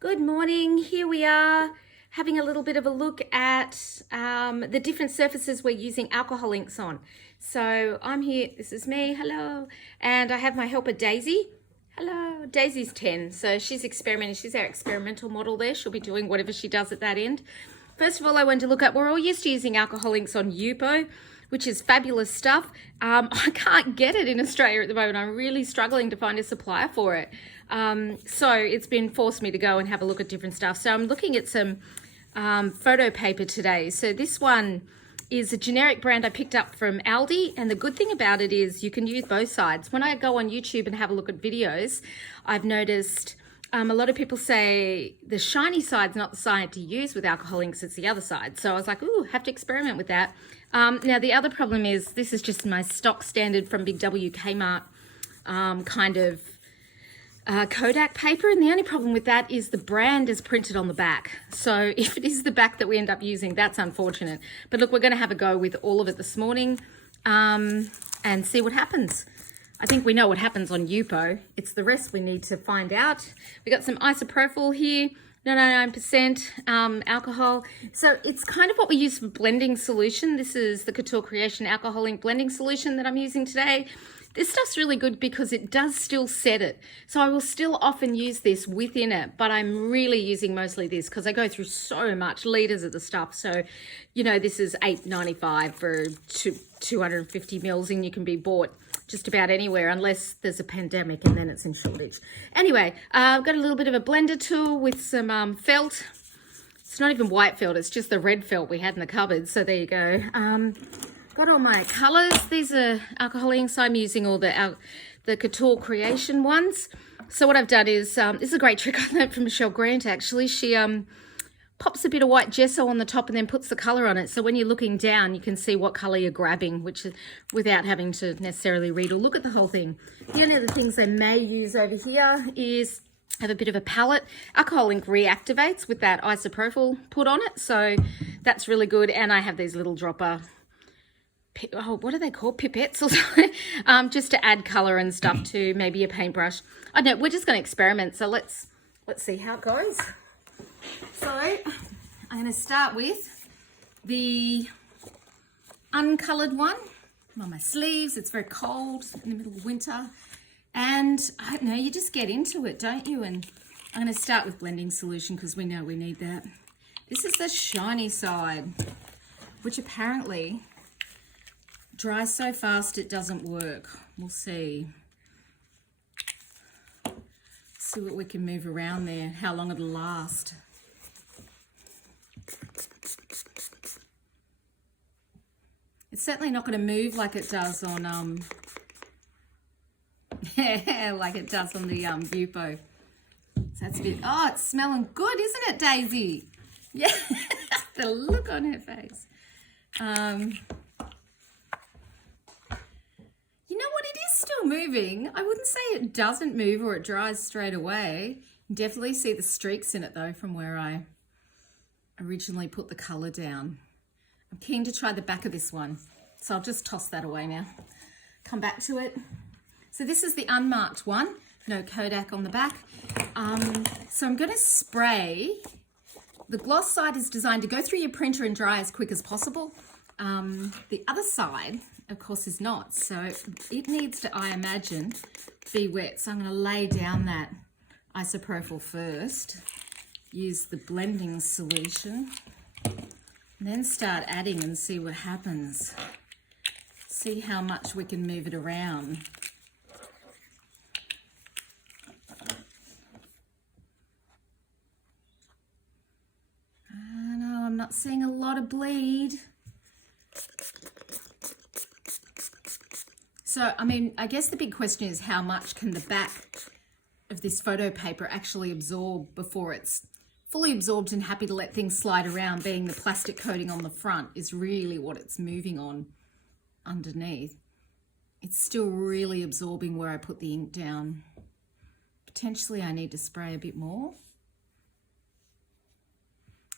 Good morning. Here we are having a little bit of a look at the different surfaces we're using alcohol inks on. So I'm here, this is me, hello, and I have my helper Daisy. Hello, Daisy's 10, so she's experimenting, she's our experimental model there. She'll be doing whatever she does at that end. First of all, I wanted to look at, we're all used to using alcohol inks on Yupo, which is fabulous stuff. I can't get it in Australia at the moment. I'm really struggling to find a supplier for it. So it's been forced me to go and have a look at different stuff. So I'm looking at some photo paper today. So this one is a generic brand I picked up from Aldi, and the good thing about it is you can use both sides. When I go on YouTube and have a look at videos, I've noticed a lot of people say the shiny side's not the side to use with alcohol inks, it's the other side. So I was like, ooh, have to experiment with that. Now the other problem is this is just my stock standard from Big W Kmart kind of Kodak paper, and the only problem with that is the brand is printed on the back. So if it is the back that we end up using, that's unfortunate. But look, we're going to have a go with all of it this morning and see what happens. I think we know what happens on Yupo. It's the rest we need to find out. We got some isopropyl here, 99% alcohol. So it's kind of what we use for blending solution. This is the Couture Creation Alcohol Ink blending solution that I'm using today. This stuff's really good because it does still set it. So I will still often use this within it, but I'm really using mostly this because I go through so much liters of the stuff. So, you know, this is $8.95 for 250 mils, and you can be bought just about anywhere unless there's a pandemic and then it's in shortage. Anyway, I've got a little bit of a blender tool with some felt. It's not even white felt, it's just the red felt we had in the cupboard. So there you go. Got all my colors. These are alcohol inks. I'm using all the Couture Creation ones. So what I've done is, this is a great trick I learned from Michelle Grant actually. She pops a bit of white gesso on the top and then puts the color on it. So when you're looking down, you can see what color you're grabbing, which is without having to necessarily read or look at the whole thing. The only other things I may use over here is have a bit of a palette. Alcohol ink reactivates with that isopropyl put on it. So that's really good. And I have these little dropper, oh, what are they called? Pipettes or something, just to add color and stuff to maybe a paintbrush. I don't know, we're just going to experiment. So let's see how it goes. So I'm going to start with the uncolored one on my sleeves. It's very cold in the middle of winter. And I don't know, you just get into it, don't you? And I'm going to start with blending solution because we know we need that. This is the shiny side, which apparently dries so fast it doesn't work. We'll see. See what we can move around there, how long it'll last. It's certainly not going to move like it does on like it does on the Yupo. So that's a bit, oh, it's smelling good, isn't it, Daisy? Yeah, the look on her face. You know what, it is still moving. I wouldn't say it doesn't move or it dries straight away. You definitely see the streaks in it though from where I originally put the color down. I'm keen to try the back of this one, so I'll just toss that away now. Come back to it. So this is the unmarked one, no Kodak on the back. So I'm going to spray. The gloss side is designed to go through your printer and dry as quick as possible. The other side, of course, is not. So it needs to, I imagine, be wet. So I'm going to lay down that isopropyl first, use the blending solution, and then start adding and see what happens. See how much we can move it around. No, I'm not seeing a lot of bleed. So, I mean, I guess the big question is how much can the back of this photo paper actually absorb before it's fully absorbed and happy to let things slide around, being the plastic coating on the front is really what it's moving on underneath. It's still really absorbing where I put the ink down. Potentially I need to spray a bit more.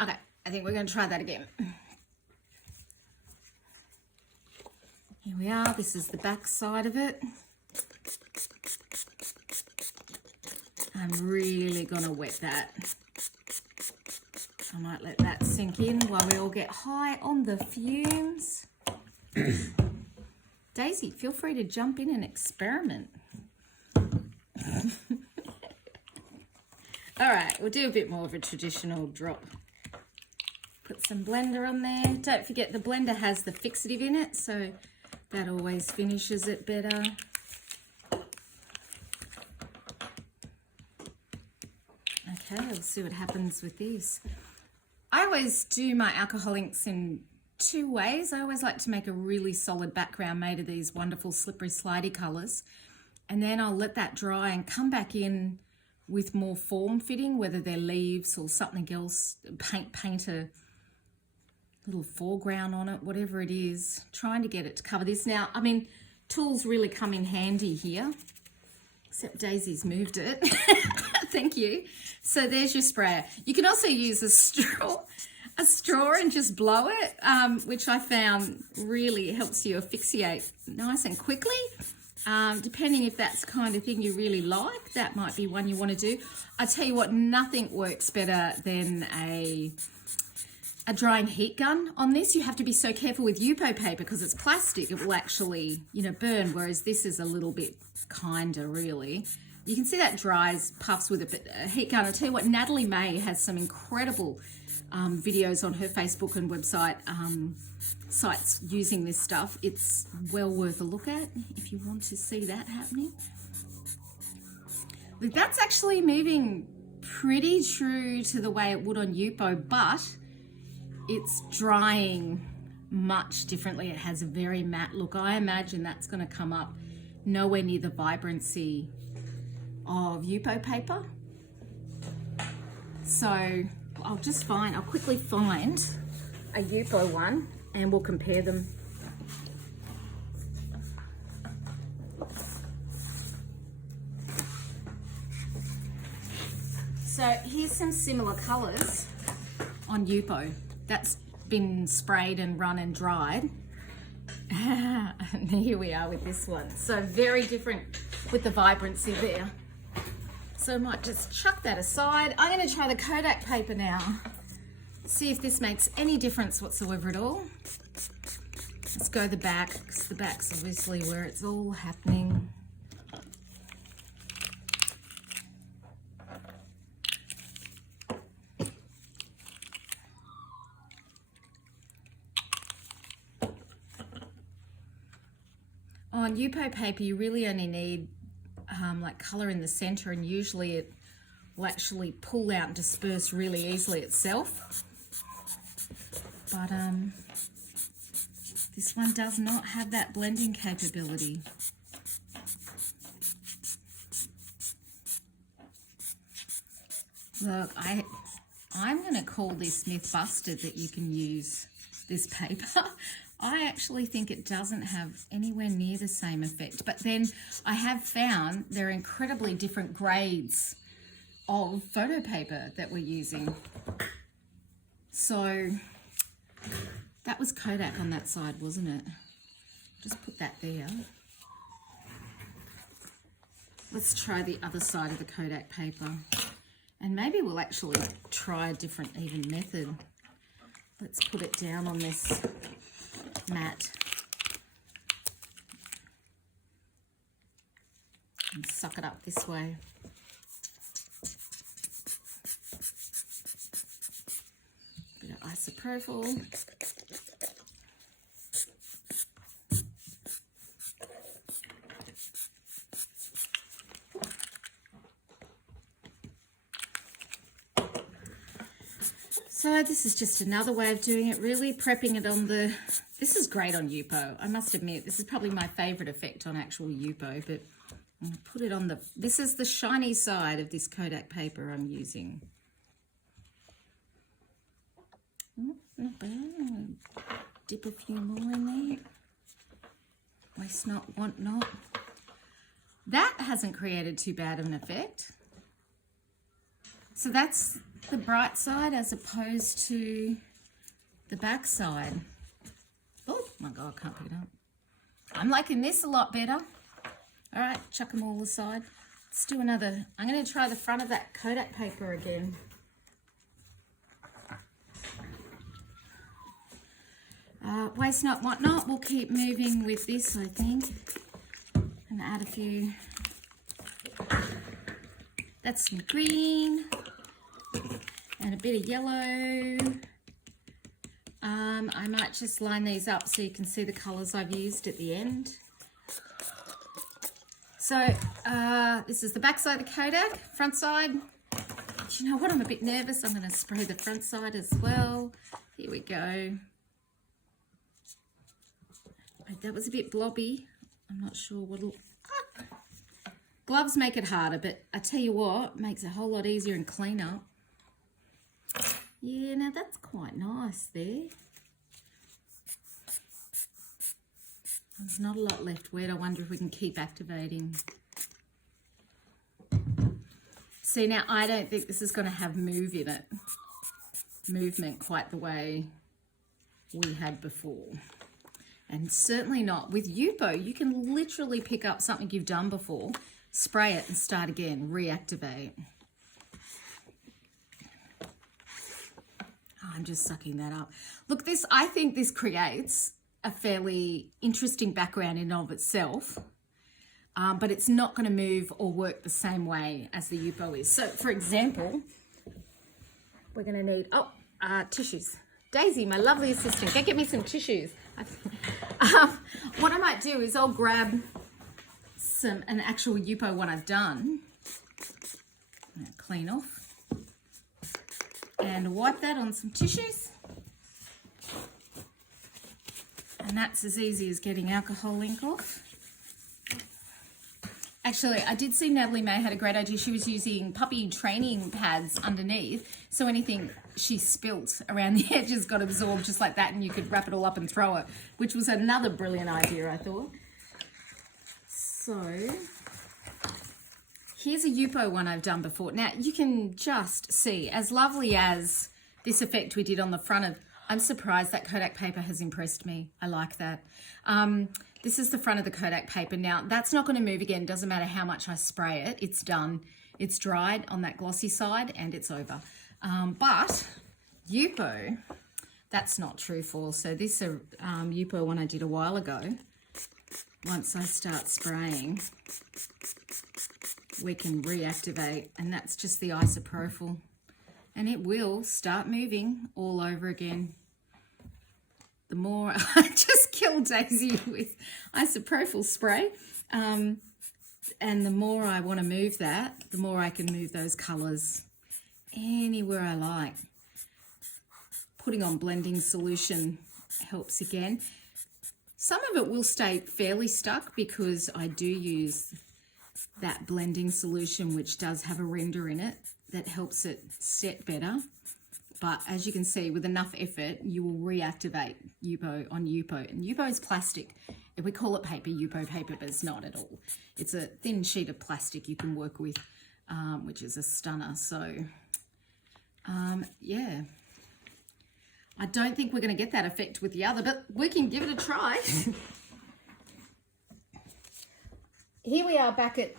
Okay, I think we're going to try that again. Here we are, this is the back side of it. I'm really gonna wet that. I might let that sink in while we all get high on the fumes. Daisy, feel free to jump in and experiment. All right, we'll do a bit more of a traditional drop. Put some blender on there. Don't forget the blender has the fixative in it, so that always finishes it better. Okay, we'll see what happens with this. I always do my alcohol inks in two ways. I always like to make a really solid background made of these wonderful slippery slidey colours, and then I'll let that dry and come back in with more form fitting, whether they're leaves or something else, paint a little foreground on it, whatever it is, trying to get it to cover this. Now, I mean, tools really come in handy here, except Daisy's moved it. Thank you. So there's your sprayer. You can also use a straw and just blow it, which I found really helps you asphyxiate nice and quickly. Depending if that's the kind of thing you really like, that might be one you want to do. I tell you what, nothing works better than a drying heat gun on this. You have to be so careful with Yupo paper because it's plastic. It will actually, burn, whereas this is a little bit kinder, really. You can see that dries, puffs with a heat gun. I'll tell you what, Natalie May has some incredible videos on her Facebook and website sites using this stuff. It's well worth a look at if you want to see that happening. Look, that's actually moving pretty true to the way it would on Yupo, but it's drying much differently. It has a very matte look. I imagine that's going to come up nowhere near the vibrancy of Yupo paper. So I'll quickly find a Yupo one and we'll compare them. So here's some similar colours on Yupo. That's been sprayed and run and dried. And here we are with this one. So very different with the vibrancy there. So I might just chuck that aside. I'm going to try the Kodak paper now. See if this makes any difference whatsoever at all. Let's go the back, because the back's obviously where it's all happening. On Yupo paper, you really only need like colour in the centre, and usually it will actually pull out and disperse really easily itself. But this one does not have that blending capability. Look, I'm going to call this myth busted that you can use this paper. I actually think it doesn't have anywhere near the same effect. But then I have found there are incredibly different grades of photo paper that we're using. So that was Kodak on that side, wasn't it? Just put that there. Let's try the other side of the Kodak paper. And maybe we'll actually try a different even method. Let's put it down on this mat and suck it up this way. Bit of isopropyl. So this is just another way of doing it, really prepping it on the... This is great on Yupo. I must admit, this is probably my favourite effect on actual Yupo, but I'm going to put it on the... This is the shiny side of this Kodak paper I'm using. Oh, not bad. Dip a few more in there. Waste not, want not. That hasn't created too bad of an effect. So that's the bright side as opposed to the back side. Oh my God, I can't pick it up. I'm liking this a lot better. All right, chuck them all aside. Let's do another. I'm going to try the front of that Kodak paper again. waste not, whatnot. We'll keep moving with this, I think, and add a few. That's some green and a bit of yellow. I might just line these up so you can see the colours I've used at the end. So this is the back side of the Kodak, front side. Do you know what? I'm a bit nervous. I'm going to spray the front side as well. Here we go. That was a bit blobby. I'm not sure what'll... Gloves make it harder, but I tell you what, it makes it a whole lot easier and cleaner. Yeah, now that's quite nice there. There's not a lot left wet. I wonder if we can keep activating. See, now I don't think this is going to have movement quite the way we had before. And certainly not with Yupo. You can literally pick up something you've done before, spray it and start again, reactivate. Oh, I'm just sucking that up. Look, this, I think this creates a fairly interesting background in and of itself, but it's not going to move or work the same way as the Yupo is. So, for example, we're going to need, tissues. Daisy, my lovely assistant, go get me some tissues. What I might do is I'll grab an actual Yupo one I've done, clean off, and wipe that on some tissues. And that's as easy as getting alcohol ink off. Actually, I did see Natalie May had a great idea. She was using puppy training pads underneath, so anything she spilt around the edges got absorbed just like that, and you could wrap it all up and throw it, which was another brilliant idea, I thought. So, here's a Yupo one I've done before. Now, you can just see, as lovely as this effect we did on the front of, I'm surprised that Kodak paper has impressed me. I like that. This is the front of the Kodak paper. Now, that's not going to move again. Doesn't matter how much I spray it. It's done. It's dried on that glossy side and it's over. But Yupo, that's not true for. So this Yupo one I did a while ago. Once I start spraying, we can reactivate, and that's just the isopropyl. And it will start moving all over again. The more I just kill Daisy with isopropyl spray, and the more I want to move that, the more I can move those colours anywhere I like. Putting on blending solution helps again. Some of it will stay fairly stuck because I do use that blending solution, which does have a render in it that helps it set better. But as you can see, with enough effort, you will reactivate Yupo on Yupo. And Yupo is plastic. We call it paper, Yupo paper, but it's not at all. It's a thin sheet of plastic you can work with, which is a stunner. So, yeah. I don't think we're going to get that effect with the other, but we can give it a try. Here we are back at,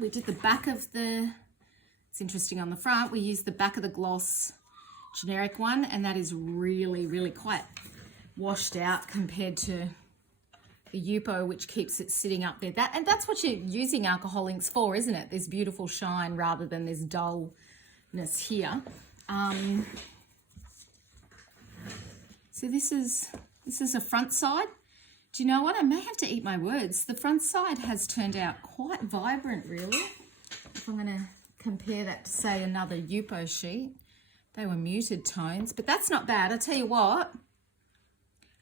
we did the back of the, it's interesting on the front, we used the back of the gloss generic one, and that is really, really quite washed out compared to the Yupo, which keeps it sitting up there. And that's what you're using alcohol inks for, isn't it? This beautiful shine rather than this dullness here. So this is a front side. Do you know what? I may have to eat my words. The front side has turned out quite vibrant, really. If I'm going to compare that to, say, another Yupo sheet. They were muted tones, but that's not bad. I'll tell you what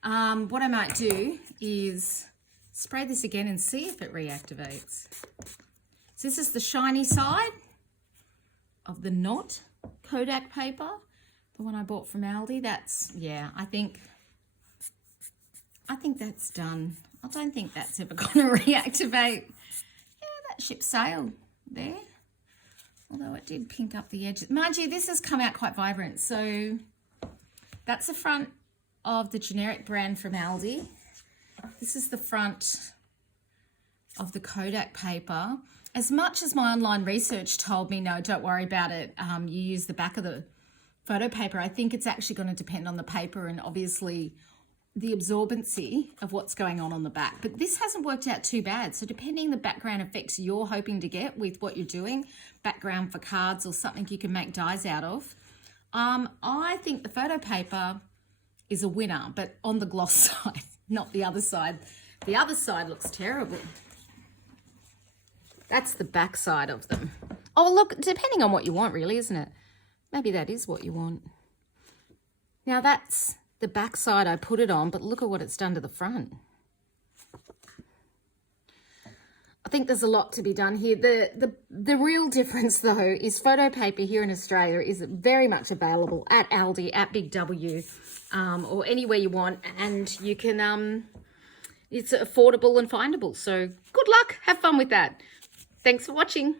I might do is spray this again and see if it reactivates. So this is the shiny side of the Not Kodak paper, the one I bought from Aldi. That's, yeah, I think that's done. I don't think that's ever going to reactivate. Yeah, that ship sailed there. Although it did pink up the edges. Mind you, this has come out quite vibrant. So that's the front of the generic brand from Aldi. This is the front of the Kodak paper. As much as my online research told me, no, don't worry about it. You use the back of the photo paper. I think it's actually going to depend on the paper and obviously the absorbency of what's going on the back. But this hasn't worked out too bad. So depending the background effects you're hoping to get with what you're doing, background for cards or something you can make dies out of, I think the photo paper is a winner, but on the gloss side, not the other side. The other side looks terrible. That's the back side of them. Oh, look, depending on what you want, really, isn't it? Maybe that is what you want. Now, that's the back side I put it on, but look at what it's done to the front. I think there's a lot to be done here. The real difference, though, is photo paper here in Australia is very much available at Aldi, at Big W, or anywhere you want, and you can, it's affordable and findable. So good luck. Have fun with that. Thanks for watching.